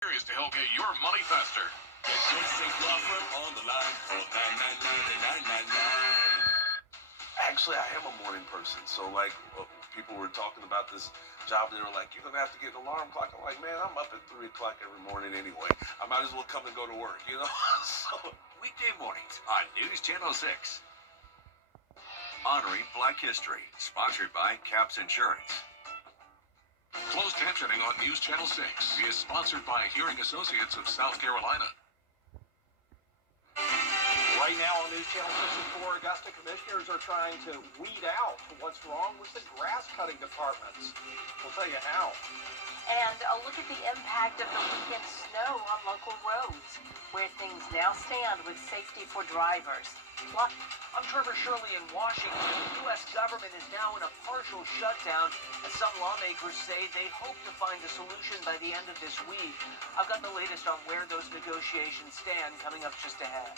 Is to help get your money faster. Get your safe law firm on the line. Call 999-9999. Actually, I am a morning person. So, people were talking about this job. They were like, you're going to have to get an alarm clock. I'm like, man, I'm up at 3 o'clock every morning anyway. I might as well come and go to work, you know? So, Weekday mornings on News Channel 6. Honoring Black History, sponsored by Caps Insurance. Closed captioning on News Channel 6 is sponsored by Hearing Associates of South Carolina. Right now on News Channel 64, Augusta commissioners are trying to weed out what's wrong with the grass cutting departments. We'll tell you how. And a look at the impact of the weekend snow on local roads, where things now stand with safety for drivers. What? I'm Trevor Shirley in Washington. The U.S. government is now in a partial shutdown, as some lawmakers say they hope to find a solution by the end of this week. I've got the latest on where those negotiations stand coming up just ahead.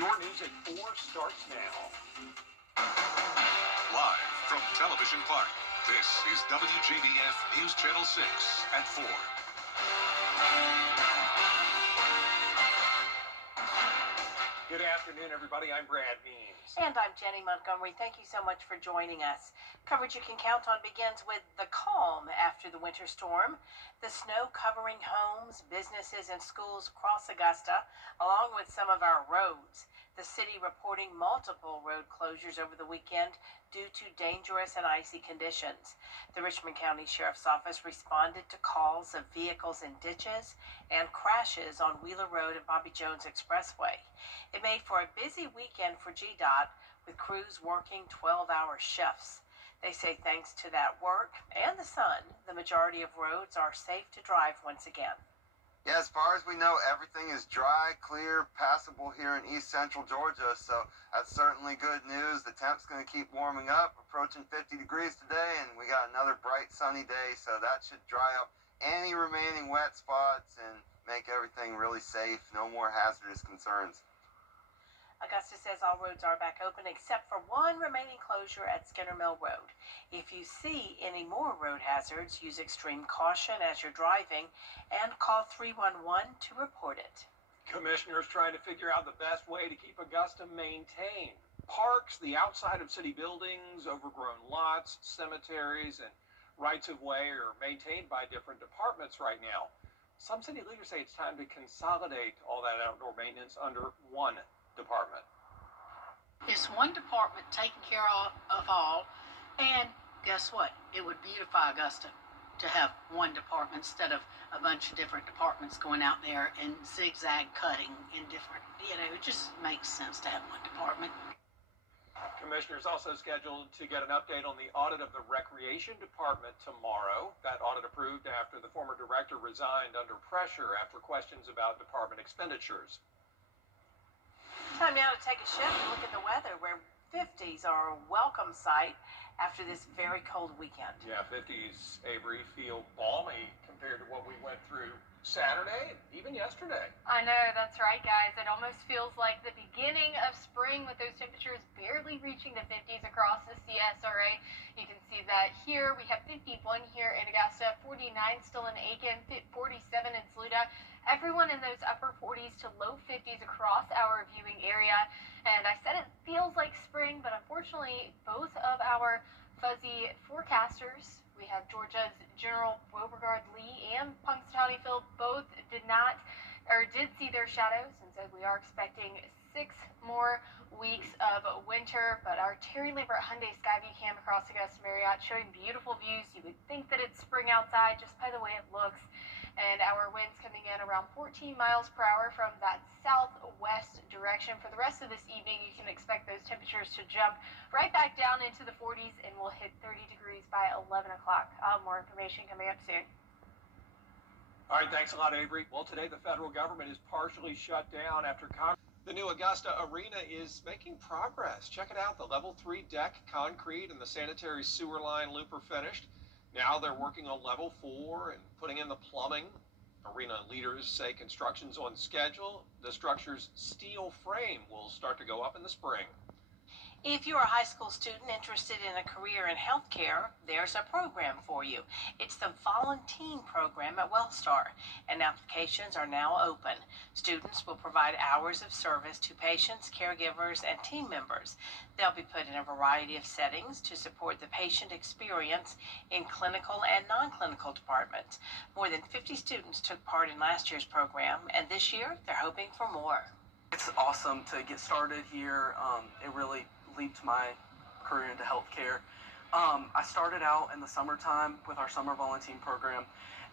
Your News at 4 starts now. Live from Television Park, this is WJBF News Channel 6 at 4. Good afternoon, everybody. I'm Brad Means. And I'm Jenny Montgomery. Thank you so much for joining us. Coverage you can count on begins with the calm after the winter storm. The snow covering homes, businesses, and schools across Augusta, along with some of our roads. The city reporting multiple road closures over the weekend due to dangerous and icy conditions. The Richmond County Sheriff's Office responded to calls of vehicles in ditches and crashes on Wheeler Road and Bobby Jones Expressway. It made for a busy weekend for GDOT, with crews working 12-hour shifts. They say thanks to that work and the sun, the majority of roads are safe to drive once again. Yeah, as far as we know, everything is dry, clear, passable here in East Central Georgia, so that's certainly good news. The temp's going to keep warming up, approaching 50 degrees today, and we got another bright sunny day, so that should dry up any remaining wet spots and make everything really safe. No more hazardous concerns. Augusta says all roads are back open except for one remaining closure at Skinner Mill Road. If you see any more road hazards, use extreme caution as you're driving and call 311 to report it. Commissioners trying to figure out the best way to keep Augusta maintained. Parks, the outside of city buildings, overgrown lots, cemeteries, and rights-of-way are maintained by different departments right now. Some city leaders say it's time to consolidate all that outdoor maintenance under one department. It's one department taking care of all, and guess what? It would beautify Augusta to have one department instead of a bunch of different departments going out there and zigzag cutting in different, it just makes sense to have one department. Commissioners also scheduled to get an update on the audit of the Recreation Department tomorrow. That audit approved after the former director resigned under pressure after questions about department expenditures. Time now to take a shift and look at the weather, where 50s are a welcome sight after this very cold weekend. Yeah, 50s, Avery, feel balmy compared to what we went through Saturday and even yesterday. I know, that's right, guys. It almost feels like the beginning of spring with those temperatures barely reaching the 50s across the CSRA. You can see that here. We have 51 here in Augusta, 49 still in Aiken, 47 in Saluda. Everyone in those upper 40s to low 50s across our viewing area. And I said it feels like spring, but unfortunately, both of our fuzzy forecasters, we have Georgia's General Beauregard Lee and Punxsutawney Phil, both did see their shadows, and so we are expecting 6 more weeks of winter. But our Terry Lambert Hyundai Skyview cam across Augusta Marriott showing beautiful views. You would think that it's spring outside just by the way it looks. And our winds coming in around 14 miles per hour from that southwest direction. For the rest of this evening, you can expect those temperatures to jump right back down into the 40s, and we'll hit 30 degrees by 11 o'clock. More information coming up soon. All right, thanks a lot, Avery. Well, today the federal government is partially shut down after Congress. The new Augusta Arena is making progress. Check it out. The level 3 deck, concrete, and the sanitary sewer line loop are finished. Now they're working on level 4 and putting in the plumbing. Arena leaders say construction's on schedule. The structure's steel frame will start to go up in the spring. If you're a high school student interested in a career in healthcare, there's a program for you. It's the Volunteer program at Wellstar, and applications are now open. Students will provide hours of service to patients, caregivers, and team members. They'll be put in a variety of settings to support the patient experience in clinical and non-clinical departments. More than 50 students took part in last year's program, and this year they're hoping for more. It's awesome to get started here. It really leaped my career into healthcare. I started out in the summertime with our summer volunteering program,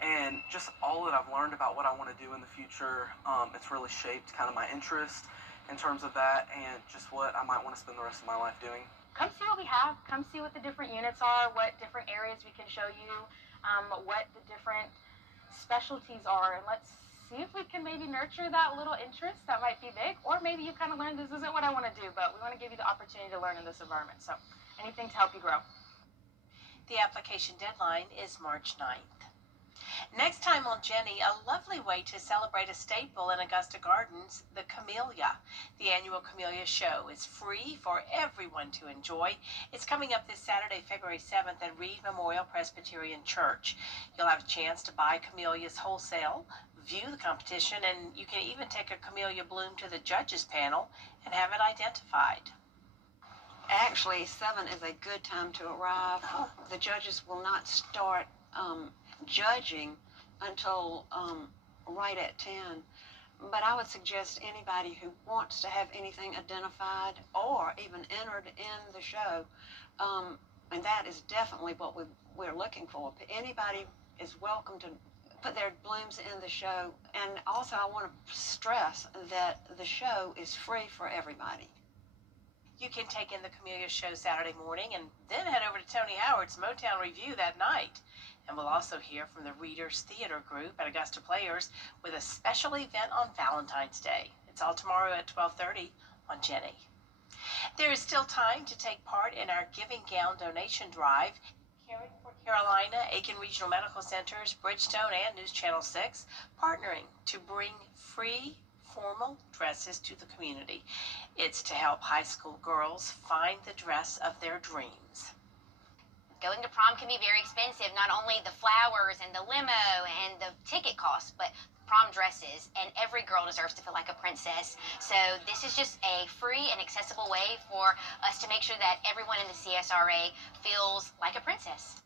and just all that I've learned about what I want to do in the future, it's really shaped kind of my interest in terms of that and just what I might want to spend the rest of my life doing. Come see what we have. Come see what the different units are, what different areas we can show you, what the different specialties are, and let's see if we can maybe nurture that little interest that might be big, or maybe you kind of learn this isn't what I want to do, but we want to give you the opportunity to learn in this environment. So anything to help you grow. The application deadline is March 9th. Next time on Jenny, a lovely way to celebrate a staple in Augusta Gardens, the Camellia. The annual Camellia Show is free for everyone to enjoy. It's coming up this Saturday, February 7th at Reed Memorial Presbyterian Church. You'll have a chance to buy camellias wholesale, view the competition, and you can even take a camellia bloom to the judges panel and have it identified. Actually, 7 is a good time to arrive. The judges will not start judging until right at 10. But I would suggest anybody who wants to have anything identified or even entered in the show, and that is definitely what we're looking for. Anybody is welcome to put their blooms in the show. And also I want to stress that the show is free for everybody. You can take in the Camellia Show Saturday morning and then head over to Tony Howard's Motown Review that night. And we'll also hear from the Readers Theater Group at Augusta Players with a special event on Valentine's Day. It's all tomorrow at 12:30 on Jenny. There is still time to take part in our Giving Gown donation drive. Caring for Carolina, Aiken Regional Medical Centers, Bridgestone, and News Channel 6 partnering to bring free formal dresses to the community. It's to help high school girls find the dress of their dreams. Going to prom can be very expensive, not only the flowers and the limo and the ticket costs, but prom dresses, and every girl deserves to feel like a princess. So this is just a free and accessible way for us to make sure that everyone in the CSRA feels like a princess.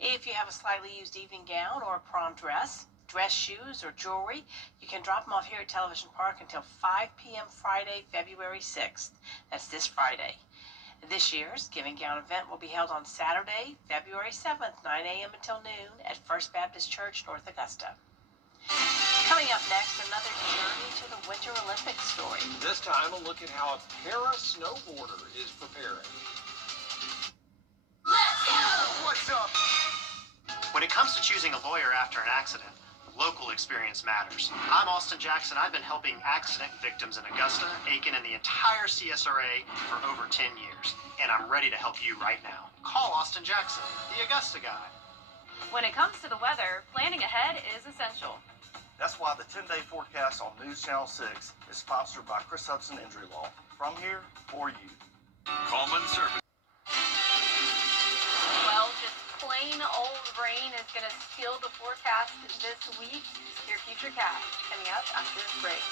If you have a slightly used evening gown or a prom dress, dress shoes, or jewelry, you can drop them off here at Television Park until 5 p.m. Friday, February 6th. That's this Friday. This year's Giving Gown event will be held on Saturday, February 7th, 9 a.m. until noon at First Baptist Church, North Augusta. Coming up next, another journey to the Winter Olympics story. This time, a look at how a para-snowboarder is preparing. Let's go! What's up? When it comes to choosing a lawyer after an accident, local experience matters. I'm Austin Jackson. I've been helping accident victims in Augusta, Aiken, and the entire CSRA for over 10 years. And I'm ready to help you right now. Call Austin Jackson, the Augusta guy. When it comes to the weather, planning ahead is essential. That's why the 10-day forecast on News Channel 6 is sponsored by Chris Hudson Injury Law. From here, for you. Coleman Service. Well, just plain old rain is going to steal the forecast this week. Your future cast coming up after this break.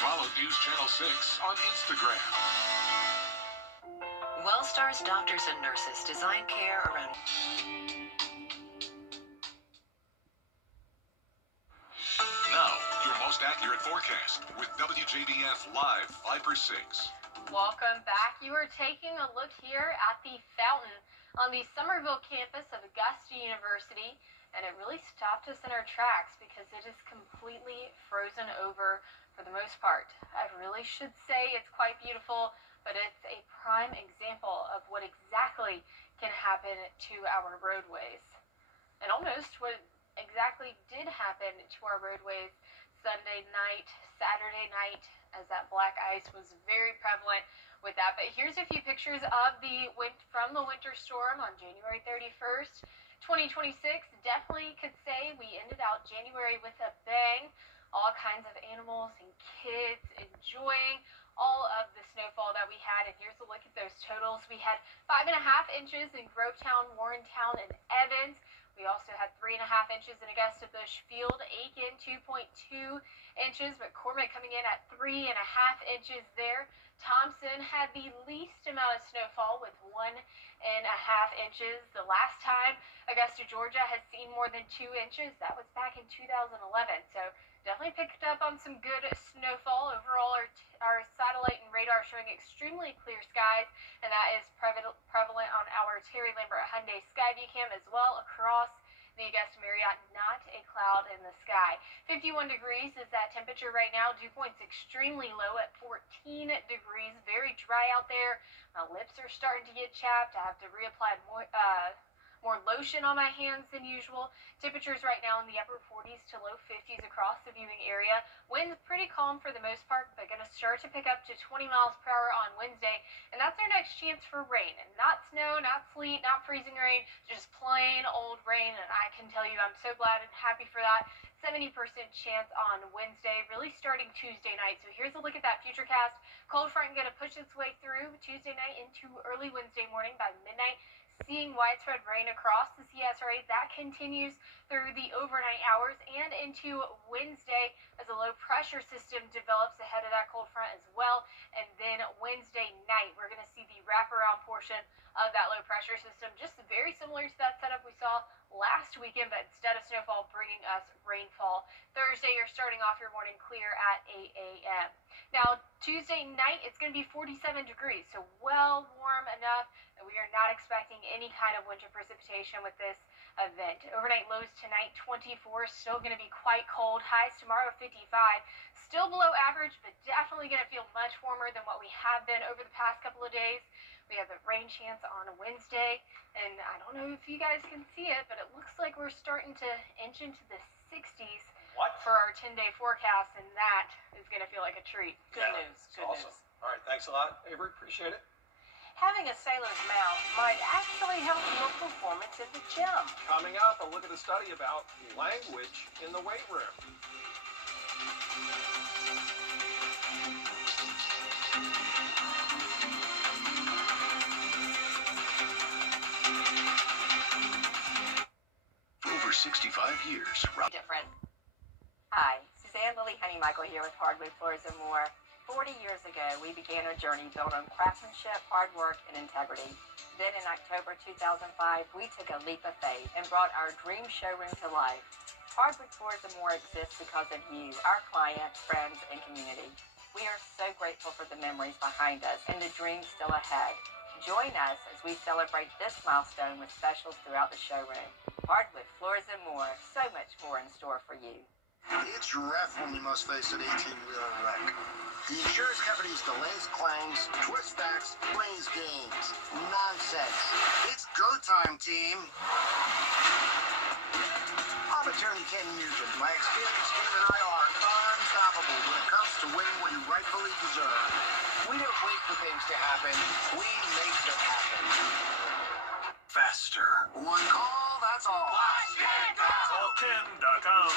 Follow News Channel 6 on Instagram. Wellstar's doctors and nurses design care around. Now, your most accurate forecast with WJBF Live 5/6. Welcome back. You are taking a look here at the fountain on the Somerville campus of Augusta University, and it really stopped us in our tracks because it is completely frozen over for the most part. I really should say it's quite beautiful, but it's a prime example of what exactly can happen to our roadways. And almost what exactly did happen to our roadways Sunday night, Saturday night, as that black ice was very prevalent with that. But here's a few pictures of from the winter storm on January 31st, 2026. Definitely could say we ended out January with a bang. All kinds of animals and kids enjoying all of the snowfall that we had. And here's a look at those totals. We had 5.5 inches in Grovetown, Warrentown, and Evans. We also had 3.5 inches in Augusta Bushfield, Aiken 2.2 inches, McCormick coming in at 3.5 inches there. Thompson had the least amount of snowfall with 1.5 inches. The last time Augusta, Georgia has seen more than 2 inches, that was back in 2011. So definitely picked up on some good snowfall. Overall, our satellite and radar showing extremely clear skies, and that is prevalent on our Terry Lambert Hyundai Skyview Cam as well across the Augusta Marriott. Not a cloud in the sky. 51 degrees is that temperature right now. Dew point's extremely low at 14 degrees. Very dry out there. My lips are starting to get chapped. I have to reapply more lotion on my hands than usual. Temperatures right now in the upper 40s to low 50s across the viewing area. Winds pretty calm for the most part, but going to start to pick up to 20 miles per hour on Wednesday. And that's our next chance for rain. And not snow, not sleet, not freezing rain, just plain old rain. And I can tell you I'm so glad and happy for that. 70% chance on Wednesday, really starting Tuesday night. So here's a look at that futurecast. Cold front going to push its way through Tuesday night into early Wednesday morning. By midnight, seeing widespread rain across the CSRA. That continues through the overnight hours and into Wednesday as a low pressure system develops ahead of that cold front as well. And then Wednesday night, we're going to see the wraparound portion of that low pressure system, just very similar to that setup we saw last weekend, but instead of snowfall, bringing us rainfall. Thursday, you're starting off your morning clear at 8 a.m. Now, Tuesday night, it's going to be 47 degrees, so well warm enough that we are not expecting any kind of winter precipitation with this event. Overnight lows tonight, 24, still going to be quite cold. Highs tomorrow, 55. Still below average, but definitely going to feel much warmer than what we have been over the past couple of days. We have a rain chance on Wednesday, and I don't know if you guys can see it, but it looks like we're starting to inch into the 60s for our 10-day forecast, and that is going to feel like a treat. Good news. Good awesome news. All right, thanks a lot, Avery. Appreciate it. Having a sailor's mouth might actually help your performance in the gym. Coming up, a look at a study about language in the weight room. For over 65 years, Different. Hi, Suzanne Lily Honeymichael here with Hardwood Floors and More. 40 years ago, we began a journey built on craftsmanship, hard work, and integrity. Then in October 2005, we took a leap of faith and brought our dream showroom to life. Hardwood Floors and More exists because of you, our clients, friends, and community. We are so grateful for the memories behind us and the dreams still ahead. Join us as we celebrate this milestone with specials throughout the showroom. Hardwood Floors and More, so much more in store for you. It's rough when you must face an 18-wheeler wreck. The insurance company's delays claims, twist backs, plays games. Nonsense. It's go time, team. I'm attorney Ken Nugent. My experienced team and I are unstoppable when it comes to winning what you rightfully deserve. We don't wait for things to happen. We make them happen. faster. One call, that's all. Call10.com.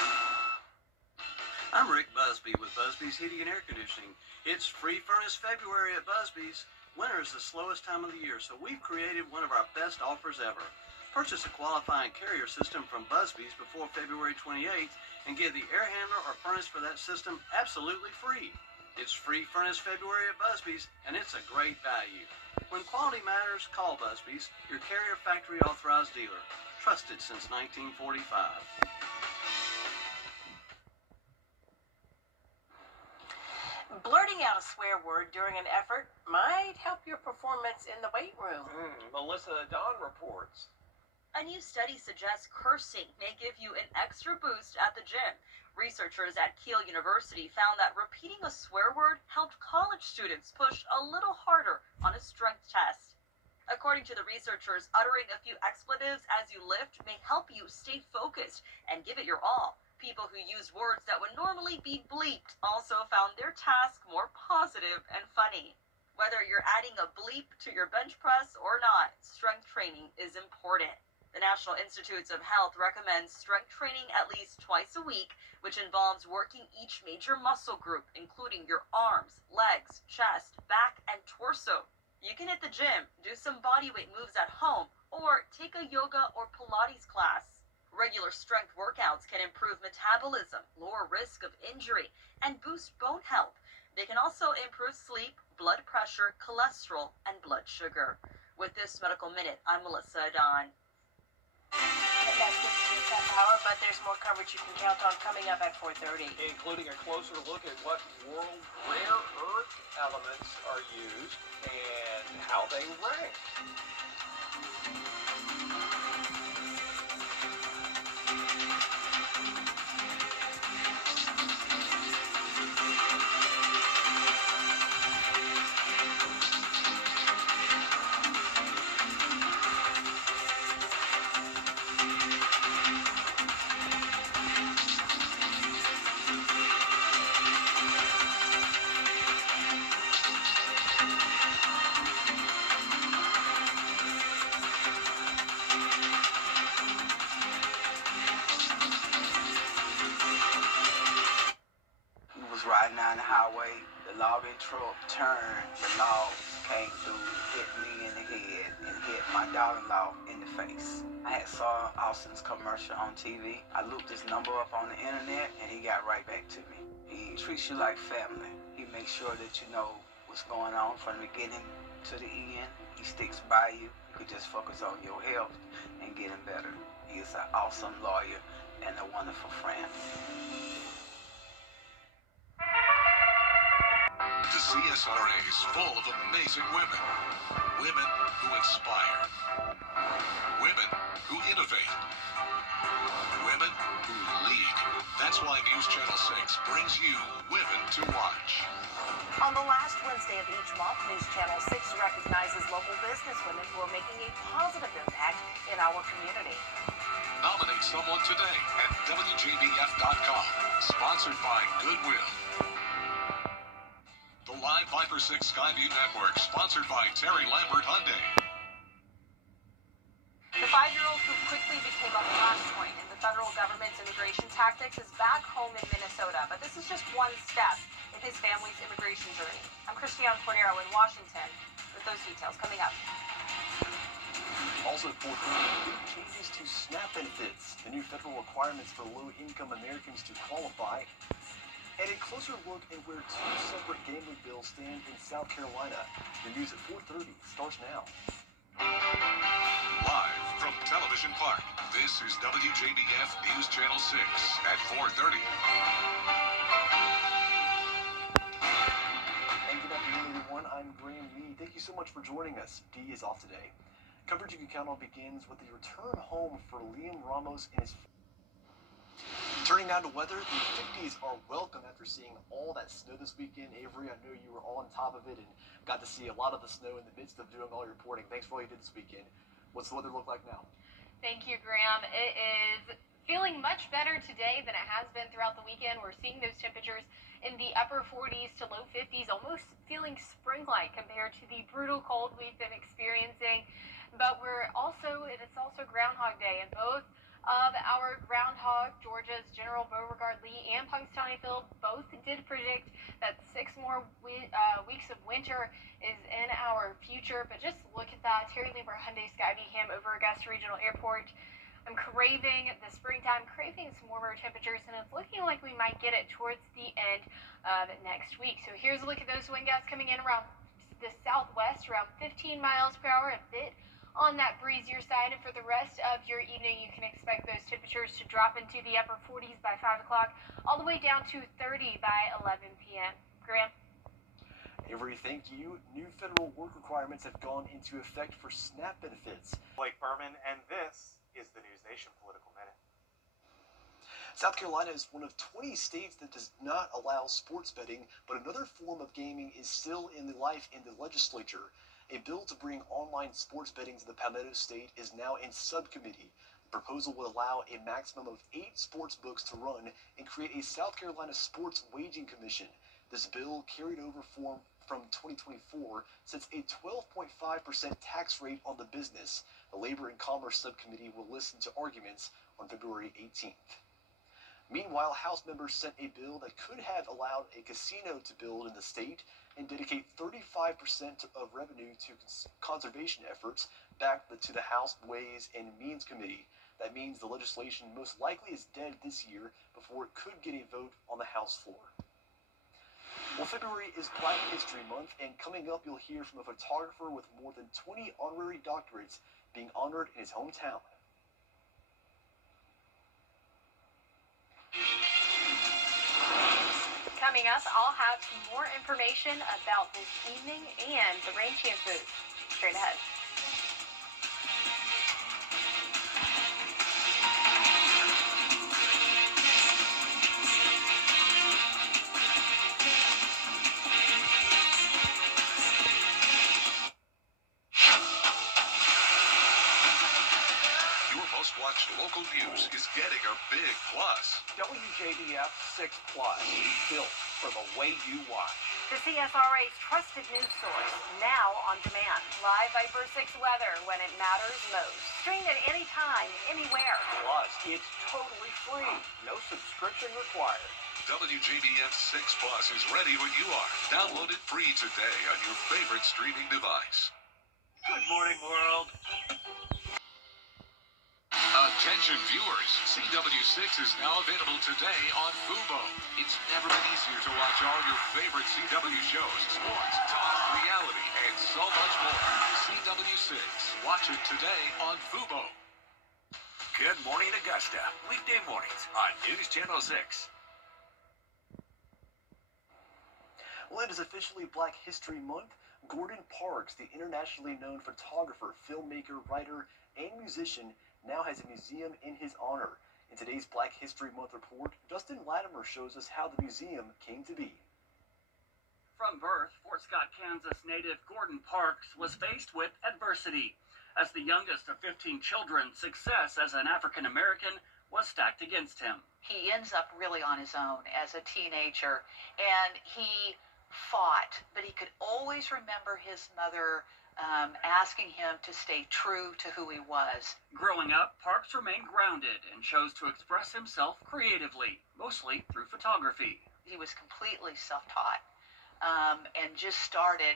I'm Rick Busby with Busby's Heating and Air Conditioning. It's Free Furnace February at Busby's. Winter is the slowest time of the year, so we've created one of our best offers ever. Purchase a qualifying carrier system from Busby's before February 28th and get the air handler or furnace for that system absolutely free. It's Free Furnace February at Busby's, and it's a great value. When quality matters, call Busby's, your carrier factory authorized dealer. Trusted since 1945. Blurting out a swear word during an effort might help your performance in the weight room. Melissa Don reports. A new study suggests cursing may give you an extra boost at the gym. Researchers at Keele University found that repeating a swear word helped college students push a little harder on a strength test. According According to the researchers, uttering a few expletives as you lift may help you stay focused and give it your all. People who used words that would normally be bleeped also found their task more positive and funny. Whether you're adding a bleep to your bench press or not, strength training is important. The National Institutes of Health recommends strength training at least twice a week, which involves working each major muscle group, including your arms, legs, chest, back, and torso. You can hit the gym, do some bodyweight moves at home, or take a yoga or Pilates class. Regular strength workouts can improve metabolism, lower risk of injury, and boost bone health. They can also improve sleep, blood pressure, cholesterol, and blood sugar. With this Medical Minute, I'm Melissa Adon. And that's it for this half hour, but there's more coverage you can count on coming up at 4:30. Including a closer look at what world rare earth elements are used and how they rank. Riding down the highway, the logging truck turned, the logs came through, hit me in the head, and hit my daughter-in-law in the face. I had saw Austin's commercial on TV. I looked his number up on the internet, and he got right back to me. He treats you like family. He makes sure that you know what's going on from the beginning to the end. He sticks by you. You can just focus on your health and getting better. He is an awesome lawyer and a wonderful friend. The CSRA is full of amazing women. Women who inspire. Women who innovate. Women who lead. That's why News Channel 6 brings you Women to Watch. On the last Wednesday of each month, News Channel 6 recognizes local businesswomen who are making a positive impact in our community. Nominate someone today at WJBF.com. Sponsored by Goodwill. The Live 5 for 6 Skyview Network, sponsored by Terry Lambert Hyundai. The 5-year-old who quickly became a flashpoint in the federal government's immigration tactics is back home in Minnesota, but this is just one step in his family's immigration journey. I'm Christiane Cordero in Washington with those details coming up. Also, for big changes to SNAP benefits, the new federal requirements for low-income Americans to qualify, and a closer look at where two separate gambling bills stand in South Carolina. The news at 4:30 starts now. Live from Television Park, this is WJBF News Channel 6 at 4:30. And good afternoon, everyone. I'm Graham Lee. Thank you so much for joining us. D is off today. Coverage you can count on begins with the return home for Liam Ramos and his. Turning now to weather, the 50s are welcome after seeing all that snow this weekend. Avery, I know you were all on top of it and got to see a lot of the snow in the midst of doing all your reporting. Thanks for all you did this weekend. What's the weather look like now? Thank you, Graham. It is feeling much better today than it has been throughout the weekend. We're seeing those temperatures in the upper 40s to low 50s, almost feeling spring-like compared to the brutal cold we've been experiencing. But it's also Groundhog Day, and both of our groundhog, Georgia's General Beauregard Lee and Punxsutawney Phil, both did predict that 6 more weeks of winter is in our future. But just look at that. Terry Lambert Hyundai Skyview Ham over Augusta Regional Airport. I'm craving the springtime, craving some warmer temperatures, and it's looking like we might get it towards the end of next week. So here's a look at those wind gusts coming in around the southwest, around 15 miles per hour, a bit on that breezier side. And for the rest of your evening, you can expect those temperatures to drop into the upper 40s by 5 o'clock, all the way down to 30 by 11 p.m. Graham? Avery, thank you. New federal work requirements have gone into effect for SNAP benefits. Blake Berman, and this is the News Nation Political Minute. South Carolina is one of 20 states that does not allow sports betting, but another form of gaming is still in the life in the legislature. A bill to bring online sports betting to the Palmetto State is now in subcommittee. The proposal would allow a maximum of 8 sports books to run and create a South Carolina Sports Waging Commission. This bill, carried over from 2024, sets a 12.5% tax rate on the business. The Labor and Commerce Subcommittee will listen to arguments on February 18th. Meanwhile, House members sent a bill that could have allowed a casino to build in the state and dedicate 35% of revenue to conservation efforts back to the House Ways and Means Committee. That means the legislation most likely is dead this year before it could get a vote on the House floor. Well, February is Black History Month, and coming up you'll hear from a photographer with more than 20 honorary doctorates being honored in his hometown. Coming up, I'll have some more information about this evening and the Rain Chance booth. Straight ahead. Your most watched local news is getting a big plus. WJBF 6 Plus, built for the way you watch. The CSRA's trusted news source, now on demand. Live Viper 6 weather when it matters most. Stream it anytime, anywhere. Plus, it's totally free. No subscription required. WJBF 6 Plus is ready when you are. Download it free today on your favorite streaming device. Good morning, world. Attention viewers, CW6 is now available today on Fubo. It's never been easier to watch all your favorite CW shows, sports, talk, reality, and so much more. CW6. Watch it today on Fubo. Good morning, Augusta. Weekday mornings on News Channel 6. Well, it is officially Black History Month. Gordon Parks, the internationally known photographer, filmmaker, writer, and musician, now has a museum in his honor. In today's Black History Month report, Justin Latimer shows us how the museum came to be. From birth, Fort Scott, Kansas native Gordon Parks was faced with adversity. As the youngest of 15 children, success as an African American was stacked against him. He ends up really on his own as a teenager, and he fought, but he could always remember his mother asking him to stay true to who he was. Growing up, Parks remained grounded and chose to express himself creatively, mostly through photography. He was completely self-taught and just started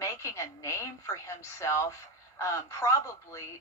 making a name for himself. Probably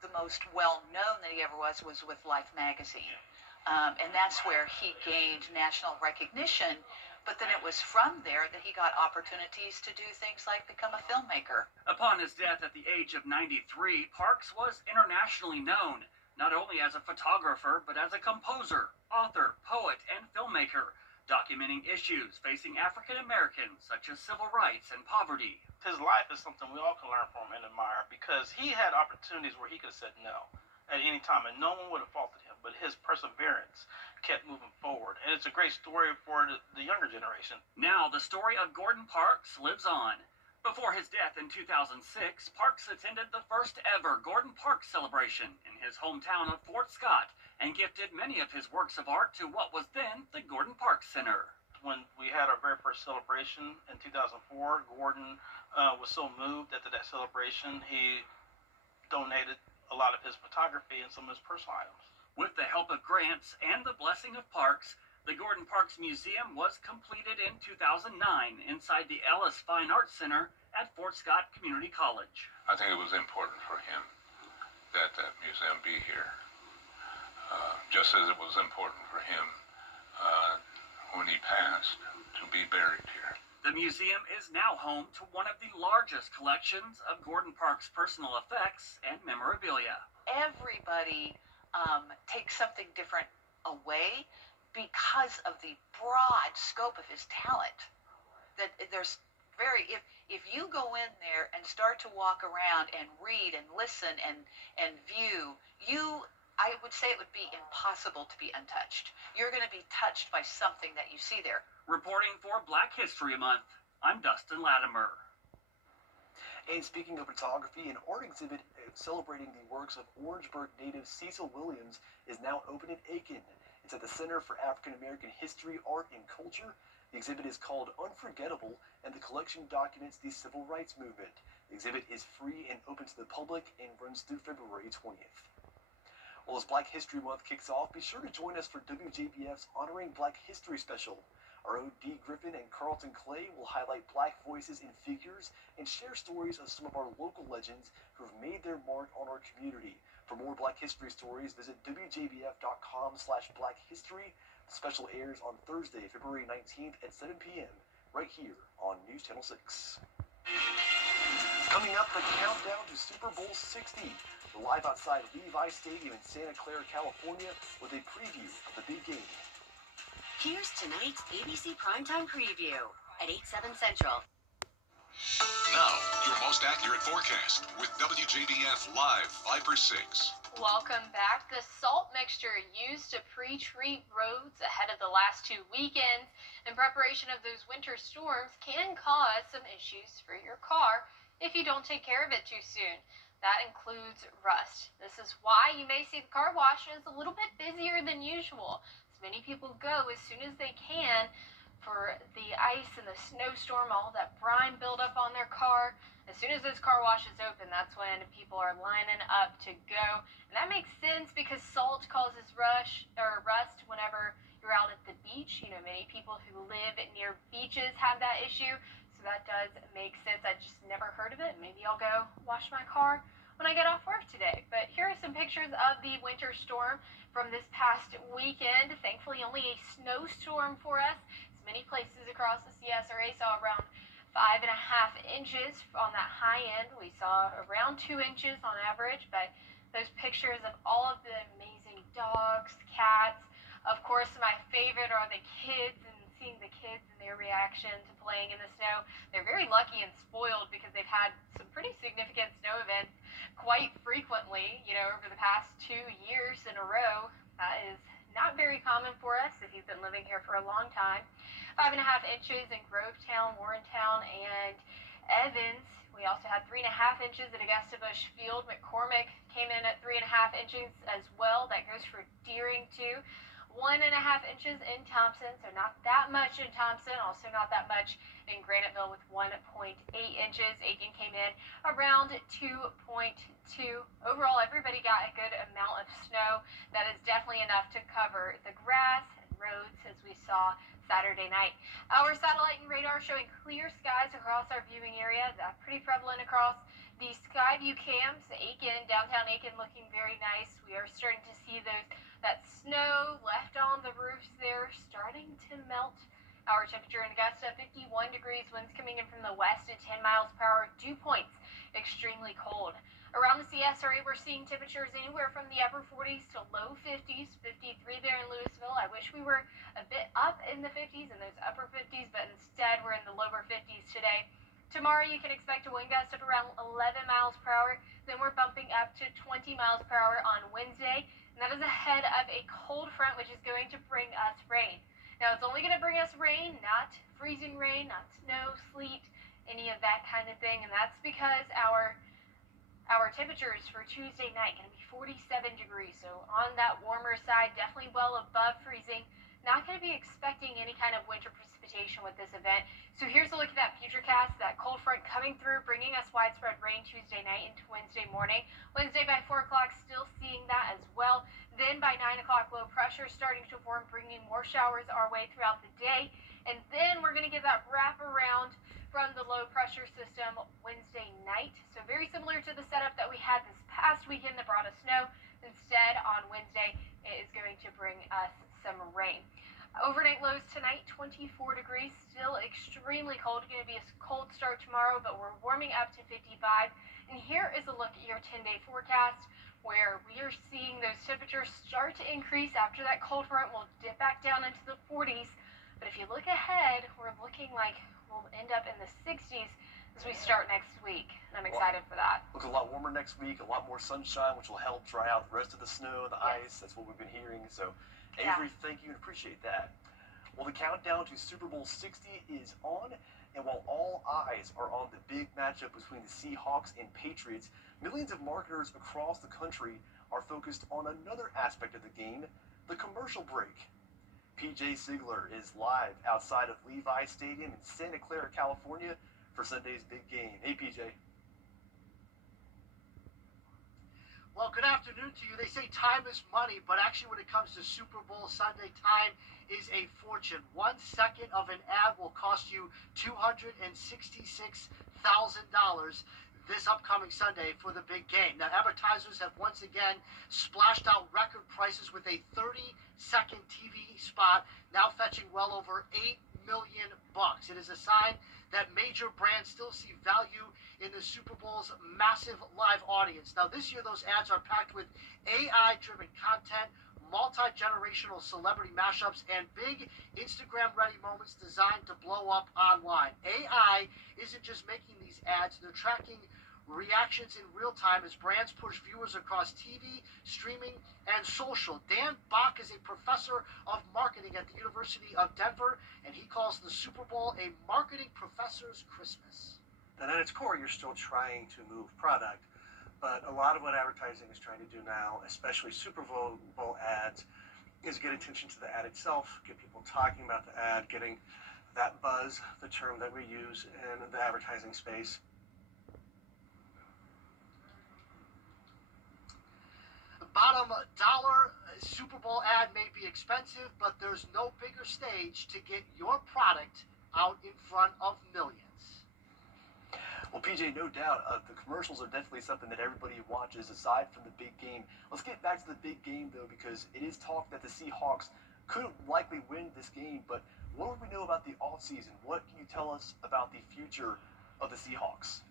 the most well-known that he ever was with Life magazine. And that's where he gained national recognition. But then it was from there that he got opportunities to do things like become a filmmaker. Upon his death at the age of 93, Parks was internationally known, not only as a photographer, but as a composer, author, poet, and filmmaker, documenting issues facing African Americans such as civil rights and poverty. His life is something we all can learn from and admire, because he had opportunities where he could have said no at any time and no one would have faulted him, but his perseverance kept moving forward, and it's a great story for the younger generation. Now the story of Gordon Parks lives on. Before his death in 2006, Parks attended the first ever Gordon Parks celebration in his hometown of Fort Scott and gifted many of his works of art to what was then the Gordon Parks Center. When we had our very first celebration in 2004, Gordon was so moved after that celebration, he donated a lot of his photography and some of his personal items. With the help of grants and the blessing of Parks, the Gordon Parks Museum was completed in 2009 inside the Ellis Fine Arts Center at Fort Scott Community College. I think it was important for him that that museum be here, just as it was important for him when he passed to be buried here. The museum is now home to one of the largest collections of Gordon Parks' personal effects and memorabilia. Everybody takes something different away because of the broad scope of his talent. That there's if you go in there and start to walk around and read and listen and view, I would say it would be impossible to be untouched. You're going to be touched by something that you see there. Reporting for Black History Month, I'm Dustin Latimer. And speaking of photography, an art exhibit celebrating the works of Orangeburg native Cecil Williams is now open in Aiken. It's at the Center for African American History, Art, and Culture. The exhibit is called Unforgettable, and the collection documents the civil rights movement. The exhibit is free and open to the public and runs through February 20th. Well, as Black History Month kicks off, be sure to join us for WJBF's Honoring Black History special. Our own Dee Griffin and Carlton Clay will highlight Black voices and figures and share stories of some of our local legends who have made their mark on our community. For more Black History stories, visit WJBF.com/blackhistory. The special airs on Thursday, February 19th at 7 p.m. right here on News Channel 6. Coming up, the countdown to Super Bowl 60. We're live outside Levi Stadium in Santa Clara, California with a preview of the big game. Here's tonight's ABC Primetime Preview at 8/7 Central. Now, your most accurate forecast with WJBF Live 5/6. Welcome back. The salt mixture used to pre-treat roads ahead of the last 2 weekends in preparation of those winter storms can cause some issues for your car if you don't take care of it too soon. That includes rust. This is why you may see the car washes a little bit busier than usual. Many people go as soon as they can for the ice and the snowstorm, all that brine buildup on their car. As soon as those car washes open, that's when people are lining up to go. And that makes sense because salt causes rust whenever you're out at the beach. You know, many people who live near beaches have that issue. So that does make sense. I just never heard of it. Maybe I'll go wash my car when I get off work today. But here are some pictures of the winter storm from this past weekend. Thankfully, only a snowstorm for us. As many places across the CSRA saw around 5.5 inches on that high end. We saw around 2 inches on average, but those pictures of all of the amazing dogs, cats. Of course, my favorite are the kids and seeing the kids and their reaction to playing in the snow. They're very lucky and spoiled because they've had some pretty significant snow events quite frequently, you know, over the past 2 years in a row. That is not very common for us if you've been living here for a long time. 5.5 inches in Grovetown, Warrentown, and Evans. We also had 3.5 inches at Augusta Bush Field. McCormick came in at 3.5 inches as well. That goes for Deering too. 1.5 inches in Thompson, so not that much in Thompson, also not that much in Graniteville with 1.8 inches. Aiken came in around 2.2. Overall, everybody got a good amount of snow. That is definitely enough to cover the grass and roads as we saw Saturday night. Our satellite and radar showing clear skies across our viewing area. That's pretty prevalent across the Skyview cams. Aiken, downtown Aiken, looking very nice. We are starting to see that snow left on the roofs there starting to melt. Our temperature in Augusta, 51 degrees, winds coming in from the west at 10 miles per hour. Dew points, extremely cold. Around the CSRA, we're seeing temperatures anywhere from the upper 40s to low 50s, 53 there in Louisville. I wish we were a bit up in the 50s and those upper 50s, but instead we're in the lower 50s today. Tomorrow you can expect a wind gust of around 11 miles per hour. Then we're bumping up to 20 miles per hour on Wednesday. And that is ahead of a cold front, which is going to bring us rain. Now, it's only going to bring us rain, not freezing rain, not snow, sleet, any of that kind of thing. And that's because our temperatures for Tuesday night going to be 47 degrees. So on that warmer side, definitely well above freezing. Not going to be expecting any kind of winter precipitation with this event. So here's a look at that futurecast, that cold front coming through, bringing us widespread rain Tuesday night into Wednesday morning. Wednesday by 4 o'clock, still seeing that as well. Then by 9 o'clock, low pressure starting to form, bringing more showers our way throughout the day. And then we're going to get that wrap around from the low pressure system Wednesday night. So very similar to the setup that we had this past weekend that brought us snow. Instead, on Wednesday, it is going to bring us some rain. Overnight lows tonight, 24 degrees, still extremely cold. Going to be a cold start tomorrow, but we're warming up to 55. And here is a look at your 10-day forecast, where we are seeing those temperatures start to increase after that cold front will dip back down into the 40s. But if you look ahead, we're looking like we'll end up in the 60s as we start next week. And I'm excited for that. Looks a lot warmer next week, a lot more sunshine, which will help dry out the rest of the snow, the ice. That's what we've been hearing. So, Avery, thank you and appreciate that. Well, the countdown to Super Bowl 60 is on. And while all eyes are on the big matchup between the Seahawks and Patriots, millions of marketers across the country are focused on another aspect of the game, the commercial break. PJ Ziegler is live outside of Levi Stadium in Santa Clara, California for Sunday's big game. Hey, PJ. Well, good afternoon to you. They say time is money, but actually when it comes to Super Bowl Sunday, time is a fortune. 1 second of an ad will cost you $266,000 this upcoming Sunday for the big game. Now, advertisers have once again splashed out record prices with a 30-second TV spot now fetching well over $8 million. It is a sign that major brands still see value in the Super Bowl's massive live audience. Now, this year, those ads are packed with AI-driven content, multi-generational celebrity mashups, and big Instagram-ready moments designed to blow up online. AI isn't just making these ads, they're tracking reactions in real time as brands push viewers across TV, streaming, and social. Dan Bach is a professor of marketing at the University of Denver, and he calls the Super Bowl a marketing professor's Christmas. And at its core, you're still trying to move product. But a lot of what advertising is trying to do now, especially Super Bowl ads, is get attention to the ad itself, get people talking about the ad, getting that buzz, the term that we use in the advertising space. The bottom dollar Super Bowl ad may be expensive, but there's no bigger stage to get your product out in front of millions. Well, PJ, no doubt, the commercials are definitely something that everybody watches aside from the big game. Let's get back to the big game, though, because it is talk that the Seahawks could likely win this game. But what do we know about the offseason? What can you tell us about the future of the Seahawks?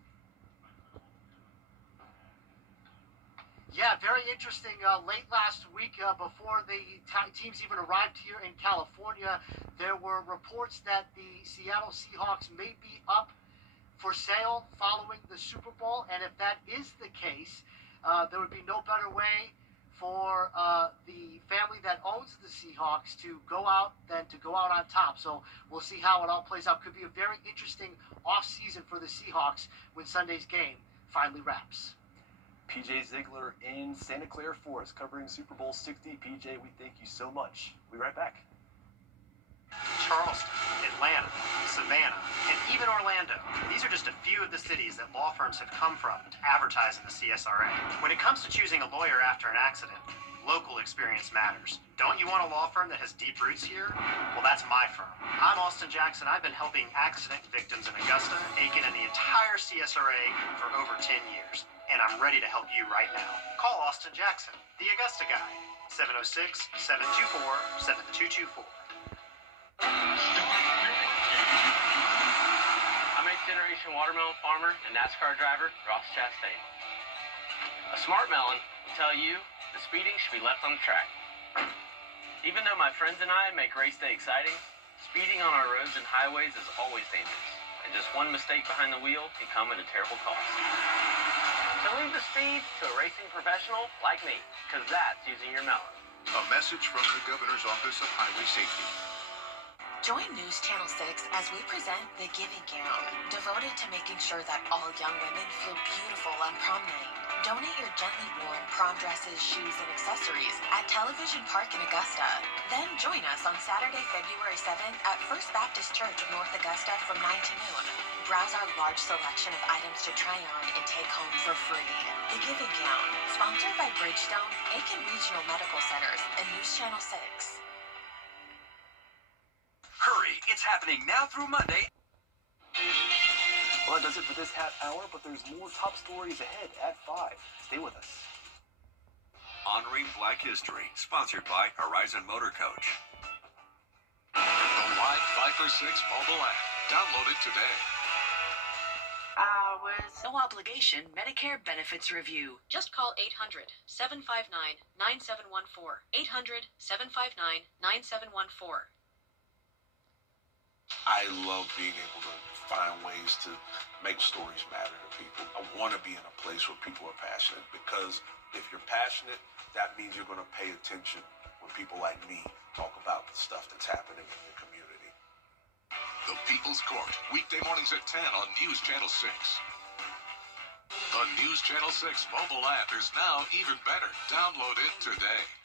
Yeah, very interesting. Late last week, before the teams even arrived here in California, there were reports that the Seattle Seahawks may be up for sale following the Super Bowl, and if that is the case, there would be no better way for the family that owns the Seahawks to go out than to go out on top. So we'll see how it all plays out. Could be a very interesting offseason for the Seahawks when Sunday's game finally wraps. PJ Ziegler in Santa Clara for us, covering Super Bowl 60. PJ, we thank you so much. We'll be right back. Charleston, Atlanta, Savannah, and even Orlando. These are just a few of the cities that law firms have come from to advertise in the CSRA. When it comes to choosing a lawyer after an accident, local experience matters. Don't you want a law firm that has deep roots here? Well, that's my firm. I'm Austin Jackson. I've been helping accident victims in Augusta, Aiken, and the entire CSRA for over 10 years. And I'm ready to help you right now. Call Austin Jackson, the Augusta guy, 706-724-7224. I'm 8th generation watermelon farmer and NASCAR driver Ross Chastain. A smart melon will tell you the speeding should be left on the track. Even though my friends and I make race day exciting, speeding on our roads and highways is always dangerous, and just one mistake behind the wheel can come at a terrible cost. So leave the speed to a racing professional like me, because that's using your melon. A message from the Governor's Office of Highway Safety. Join News Channel 6 as we present The Giving Gown, devoted to making sure that all young women feel beautiful on prom night. Donate your gently worn prom dresses, shoes, and accessories at Television Park in Augusta. Then join us on Saturday, February 7th at First Baptist Church of North Augusta from 9 to noon. Browse our large selection of items to try on and take home for free. The Giving Gown, sponsored by Bridgestone, Aiken Regional Medical Centers, and News Channel 6. Hurry, it's happening now through Monday. Well, that does it for this half hour, but there's more top stories ahead at 5. Stay with us. Honoring Black History, sponsored by Horizon Motor Coach. The Live 5 for 6 mobile app. Download it today. No obligation Medicare benefits review. Just call 800-759-9714. 800-759-9714. I love being able to find ways to make stories matter to people. I want to be in a place where people are passionate, because if you're passionate, that means you're going to pay attention when people like me talk about the stuff that's happening in your community. The People Appeals Court. Weekday mornings at 10 on News Channel 6. The News Channel 6 mobile app is now even better. Download it today.